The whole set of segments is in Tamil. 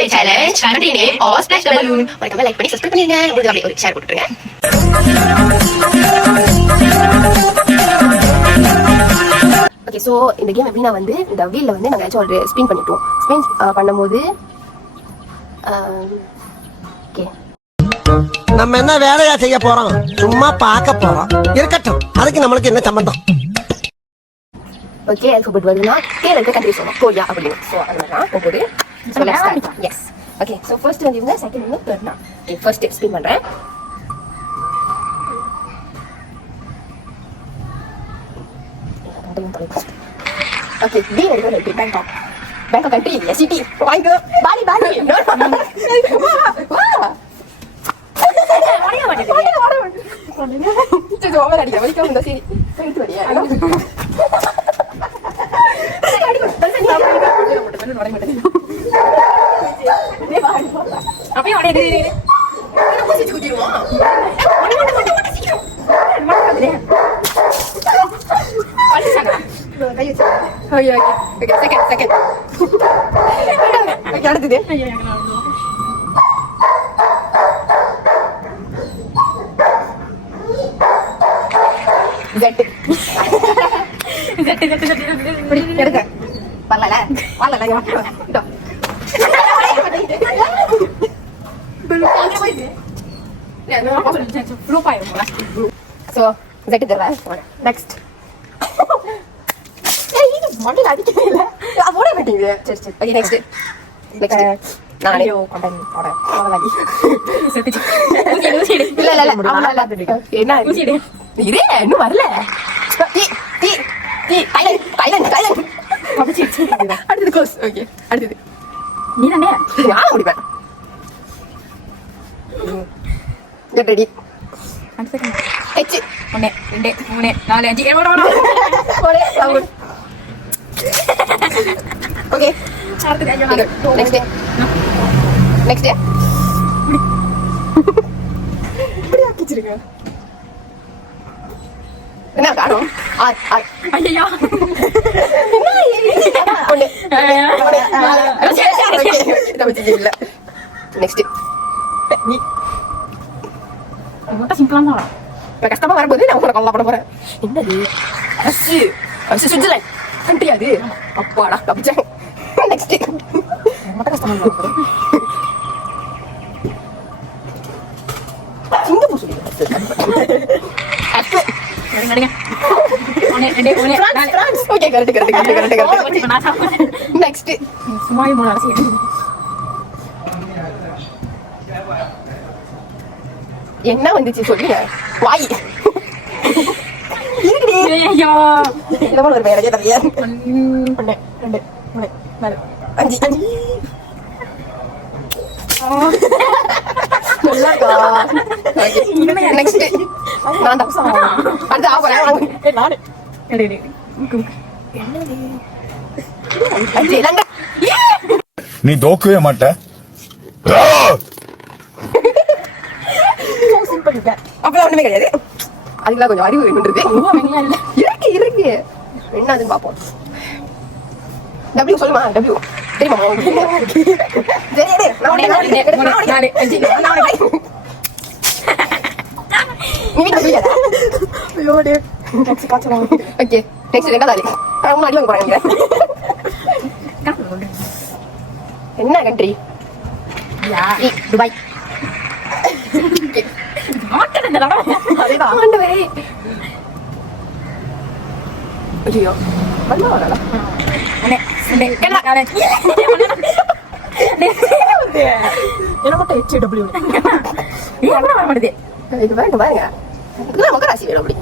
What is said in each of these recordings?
நம்மளுடைய challenge container or splash balloon. மறக்காம லைக் பண்ணி சப்ஸ்கிரைப் பண்ணிருங்க. உங்களுக்கு அப்படியே ஒரு ஷேர் போட்டுருங்க. ஓகே, ஸோ இந்த கேம் எப்படின்னா வந்து இந்த வீலில் வந்து நாங்கள் ஏதாச்சும் ஒரு ஸ்பின் பண்ணிட்டோம். ஸ்பின் பண்ணும்போது ஓகே, நம்ம என்ன வேலையா செய்ய போறோம்? சும்மா பார்க்க போறோம். இருக்கட்டும், அதுக்கு நம்மளுக்கு என்ன சம்பந்தம்? ஓகே, ஆல்பபெட் வருதுன்னா கீழே இருக்க கண்ட்ரி சொல்லணும். கோரியா அப்படின்னு. ஸோ அதனால போகுது. So let's start. Yes. Okay, so first வந்து இவங்க, செகண்ட் வந்து தேர்ட் நான். ஓகே, ஃபர்ஸ்ட் ஸ்பின் பண்ணுறேன். ஓகே, பி எடுக்க ரைட். பேங்காக். பேங்காக் கண்ட்ரி இல்ல, சிட்டி. வாங்க. Bali Bali. வா. வாடியா வாடியா. இது ஓவர் அடிக்க. வலிக்க வந்தா சரி. போயிட்டு வரியா? அப்பயே ஓடிடு. என்ன போசிச்சு குதிருவோம்? Okay, second. ஓகே, அடுத்தது. ஜெட். இப்படி எடுங்க. வரல. So, Z தரவா. Next. இது மண்ணில அடிக்கவே இல்ல. ஓட மாட்டீங்க. சரி. Okay, next. நானே கண்டென்ட் போட. இல்ல. என்ன? இதே இன்னும் வரல. தைலண்ட். அடுத்தது கோஸ். ஓகே, அடுத்தது. நீ தானே? நான் முடிப்பேன். Get ready. H 1 2 3 4 5 7 ஓகே, அடுத்து நெக்ஸ்ட் இப்படி ஆக்கிச்சிருங்க. என்ன காணோம்? ஐயா இல்ல. நெக்ஸ்ட் நீ ரொம்ப சிம்பிளா தான். இப்ப கஷ்டமா வரும்போது நான் உங்களை கொல்ல பண்ண போறேன். என்னது? சுவிட்சர்லாந்து கண்ட்ரி அது. அப்பாடா தப்பிச்சேன். நெக்ஸ்ட் ரொம்ப கஷ்டமா இருக்கு. சிங்கப்பூர் சொல்லி ஓகே, கரெக்ட். நெக்ஸ்ட் என்ன வந்துச்சு சொல்லுங்க. வாய் ஒரு வேலையே தரலையா? 1 2 3 4 5 நெக்ஸ்ட் நான் தப்பு நீ தோக்கவே மாட்ட. அப்பெல்லாம் ஒண்ணுமே கிடையாது. அதுக்கெல்லாம் கொஞ்சம் அறிவு வேணுன்றது இருக்கு. என்னதுன்னு பாப்போம். W சொல்லுமா? W தெரியுமா? ஓகே, நெக்ஸ்ட் ரெண்டாவது அடி வாங்க போறாங்க. என்ன கண்ட்ரி? துபாய். ஐயோ வரல. என்ன மட்டும் HW இது பாருங்க. இதுதான் மகராசி வேணும். அப்படி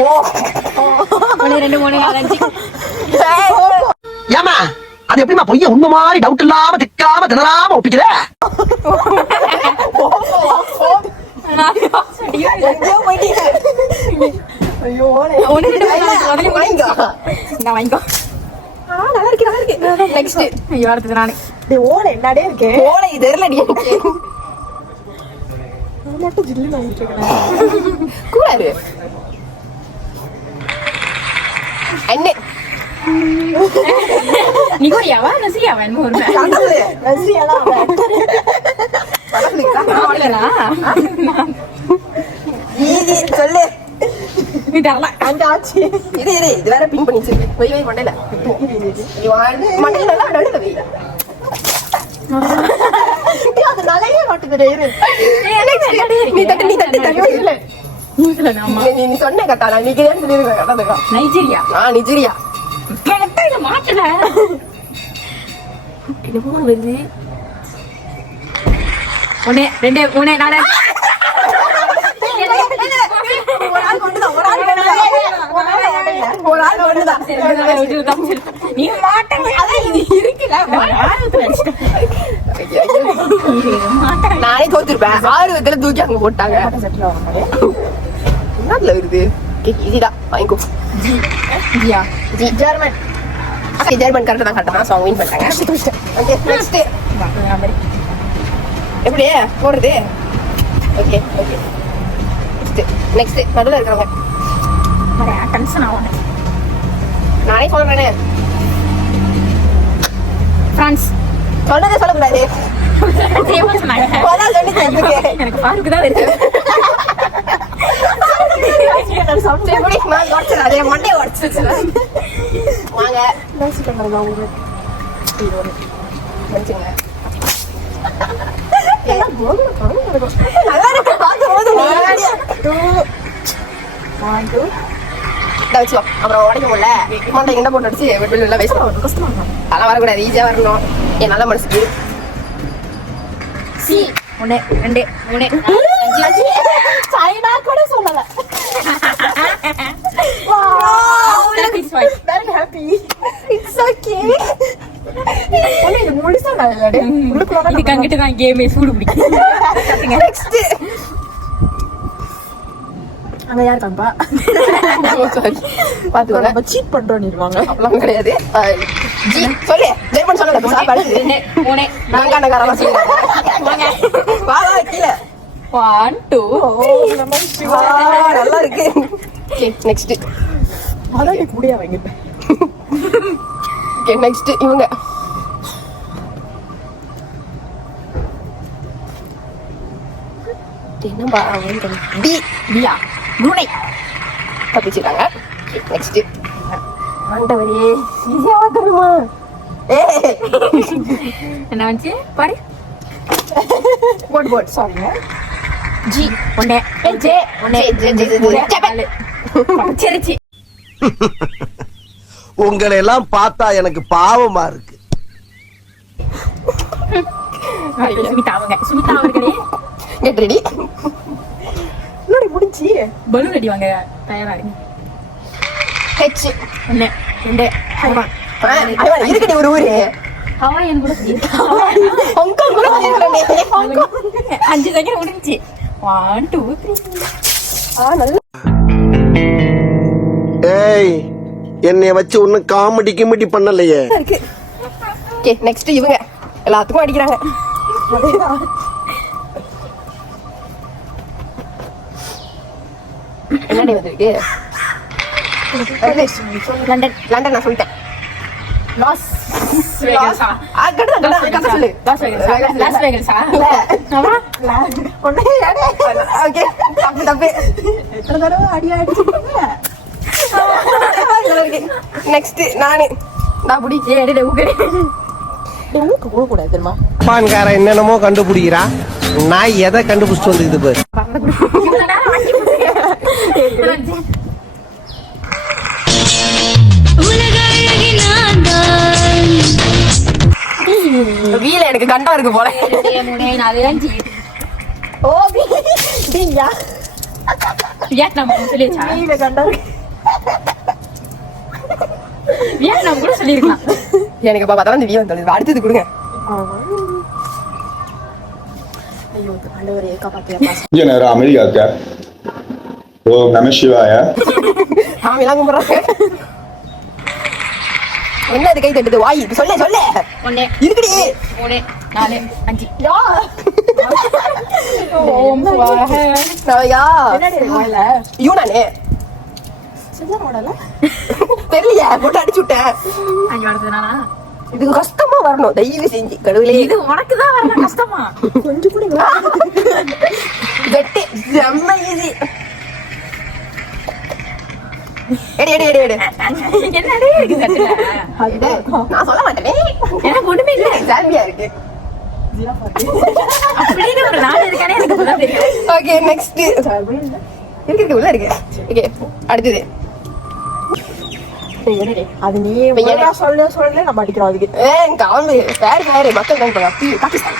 ஓ 1 2 3 4 5 ஏமா அது எப்படிமா பொய்ய உண்மை மாதிரி டவுட் இல்லாம திக்காம திணறாம ஒப்பிக்கிற? ஐயோ 1 2 வாங்கிக்கோ. நல்லா இருக்கு. நெக்ஸ்ட் ஐயோ அடுத்தது நானே. ஓலை என்னடே இருக்கு? ஓலை இது தெரியலடி எனக்கு. மட்டும் ஜில்லு வாங்கிட்டு இருக்கேன். கூடாது. அண்ணே நிகோரியாவா நசியாவா என்ன ஒரு சொல்லு நீ தரலாம் அந்த ஆச்சு இது இது வேற பின் பண்ணி வச்சிருக்கு போய் போய் மண்டையில மண்டையில எல்லாம் நடுல வை அது நலையே மாட்டுது நீ தட்டு இல்ல நியூசிலாந்து ஆமா நீ சொன்ன கட்டா நான் நீ கேன்னு சொல்லிருக்கேன் கட்டாதுக்கா நைஜீரியா நிஜரியா கரெக்டா இத மாட்டல இது மூணு வருது 1 2 3 4 ஒரு ஆள் கொண்டுதான் நீ மாட்டங்க அதான் இது இருக்குல நானே தோத்துருப்பேன் 6 விதத்துல தூக்கி அங்க போட்டாங்க என்னதுல வருது இதுதான் வாங்கிக்கோ ஜியா ஜெர்மன் ஜெர்மன் கரெக்டா தான் கட்டணும் சாங் வின் பண்ணிட்டாங்க ஓகே நெக்ஸ்ட் எப்படி போடுறது ஓகே ஓகே நெக்ஸ்ட் நடுவில் இருக்கிறவங்க டென்ஷன் ஆகும் நானே சொல்றேனே பிரான்ஸ் சொன்னதே சொல்லக்கூடாது எனக்கு பாருக்கு தான் இருக்கு அதே மண்டே உடச்சு வாங்க அப்புறம் உடைக்க முடியல மண்டை எங்க போட்டு அடிச்சு வெளியில வயசு கஷ்டமா அதெல்லாம் வரக்கூடாது ஈஸியா வரணும் என் நல்ல மனசுக்கு சி 1 2 3 5 சைனா கூட சொல்லல very happy it's okay இது முழுசா நல்லடே உள்ளுக்குள்ள இது கங்கிட்டு தான் கேமே சூடு பிடிக்கும் next அங்க யார் காம்பா பாத்துக்கோங்க நம்ம சீட் பண்றோம் நிறுவாங்க அப்படிலாம் கிடையாது ஜி சொல்லு ஜெர்மன் சொல்லல சாப்பாடு 2 3 நாங்க அந்த காரமா சொல்லுங்க வா வா கீழ 1 2 நல்லா இருக்கு ஓகே நெக்ஸ்ட் அதான் கூடியா வாங்கிட்டேன் ஓகே நெக்ஸ்ட் இவங்க என்னப்பா டி பியா குணை தப்பிச்சிட்டாங்க நெக்ஸ்ட் ஆண்டவரே ஈஸியா வந்துருமா என்ன வந்துச்சு பாரு போட் சாரி ஜி 1 ஜே 1 சரிச்சி உங்களை எல்லாம் பார்த்தா எனக்கு பாவமா இருக்கு. சுமிதா அவர்களே கெட் ரெடி என்னடி முடிஞ்சி பலூன் ரெடி வாங்க தயாரா இருங்க ஹெச் 1 2 ஐவன் இருக்குடி ஒரு ஊரு ஹவாயன் கூட ஹாங்காங் கூட இருக்கறனே 5 செகண்ட் முடிஞ்சி 1 2 3 நல்ல ஏய் என்னைய வச்சு ஒன்னும் காமெடி கிமெடி பண்ணலையே. இருக்கு ஓகே நெக்ஸ்ட் இவங்க எல்லாத்துக்கும் அடிக்கிறாங்க என்னடி வந்திருக்கு லண்டன் லண்டன் நான் சொல்லிட்டேன் லாஸ் வேகஸா சொல்லு லாஸ் வேகஸா ஓகே தப்பு தப்பு எத்தனை தடவை அடி நெக்ஸ்ட் நானு நான் புடி ஏடே உகரே மூக்கு போக கூடாது தெரியுமா பான்கார என்னென்னமோ கண்டுபிடிக்கிறா, நான் எதை கண்டுபிடிச்சிட்டு வந்துக்குது பாரு. வீல எனக்கு கண்டம் இருக்கு போல ஓ வீயா வியட்நாம் சொல்லிச்சா வீல கண்டம் இருக்கு வியட்நாம் கூட சொல்லிருக்கலாம் எனக்கு அப்ப பார்த்தா அந்த வீ வந்து அடுத்தது கொடுங்க ஐயோ ஆண்டவரே காப்பாத்தியா கொஞ்ச நேரம் அமைதியா இருக்க. ஓம் நம சிவாய. சாமிலாம் கும்பிடுறாங்க என்ன அது கை தட்டுது வாய் சொல்ல சொல்ல 1 இருக்குடி 3 4 5 யா ஓம் சுவாஹ நவையா என்னடி வாயில யூனானே தெரியலையா போட்டு அடிச்சு விட்டேன். ஐயோ அடுத்ததுனால இது கஷ்டமா வரணும் தயவு செஞ்சு கடவுளே. இது உனக்கு தான் வரணும் கஷ்டமா. கொஞ்சம் கூட கட்டி செம்ம ஈஸி. எடு எடு எடு எடு. என்னடே இருக்கு தட்டுல? எடு. நான் சொல்ல மாட்டேனே. எனக்கு ஒண்ணுமே இல்ல. ஜாலியா இருக்கு. அப்படின்னு ஒரு நாள் இருக்கானே எனக்கு இப்பதான் தெரியும். ஓகே நெக்ஸ்ட் இருக்கு உள்ள இருக்கு. ஓகே அடுத்தது அது நீ பையனே. சொல்ல நம்ம அடிக்கிறோம் அதுக்கு. காம்பு வேற வேற மக்கள் தான் போறாங்க. பாகிஸ்தான்.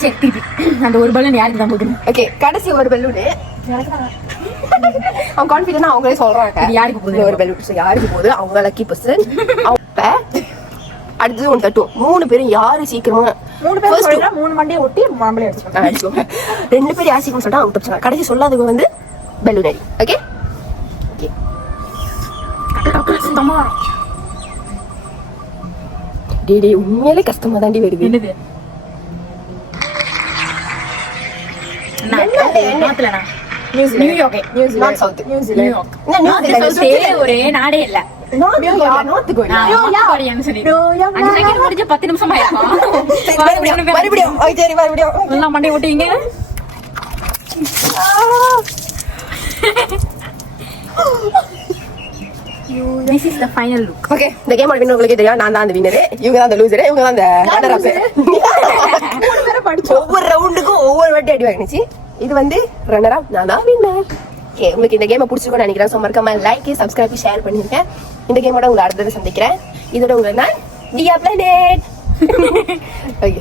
சரி திருப்பி அந்த ஒரு பலன் யாருக்கு தான் போகுது? ஓகே கடைசி ஒரு பெலூனு. அவங்க கான்ஃபிடென்ட்டா அவங்களே சொல்றாங்க இது யாருக்கு போகுது? ஒரு பெலூன். ஸோ யாருக்கு போகுது அவங்க லக்கி பர்சன். அவங்க அடுத்தது ஒன்று தட்டும். 3 பேரும் யாரு சீக்கிரமா 3 பேர் First சொல்றா 3 மண்டையை ஒட்டி மாம்பழம் அடிச்சுக்கோ. அடிச்சுக்கோங்க. 2 பேர் யார் சீக்கிரம் சொல்லிட்டா அவங்க தப்பிச்சாங்க. கடைசி சொல்லாதவங்க வந்து பெலூன் அடி. ஓகே ஓகே கஷ்டமா டே உண்மையிலே கஷ்டமா தாண்டி வருது. என்னது? நாட்டுலனா நியூயார்க். North south. நியூயார்க். என்ன நியூயார்க் நார்த் ஒரே நாடே இல்ல. North Korea. நார்த் கொரியான்னு சொல்லி 5 செகண்ட் முடிஞ்ச 10 நிமிஷம் ஆயிருக்கும். மறுபடியும் சரி மறுபடியும் எல்லாம் மண்டை ஓட்டிங்க. This is the final look. Okay இந்த கேம் வின்னர் உங்களுக்கே தெரியும். நான் தான் அந்த வின்னரு, இவங்க தான் அந்த லூசரு, இவங்க தான் அந்த ரன்னர் அப். ஒவ்வொரு ரவுண்டுக்கும் ஒவ்வொரு வாட்டி அடி வாங்கிச்சு. இது வந்து ரன்னர் அப், நான் தான் வின்னர். ஓகே உங்களுக்கு இந்த கேமை பிடிச்சிருக்கும்னு நினைக்கிறேன். ஸோ மறக்காம லைக் சப்ஸ்கிரைப் ஷேர் பண்ணிருக்கேன். இந்த கேமோட உங்களை அடுத்தது சந்திக்கிறேன். இதோட உங்களை நான் டியா பிளானட். ஓகே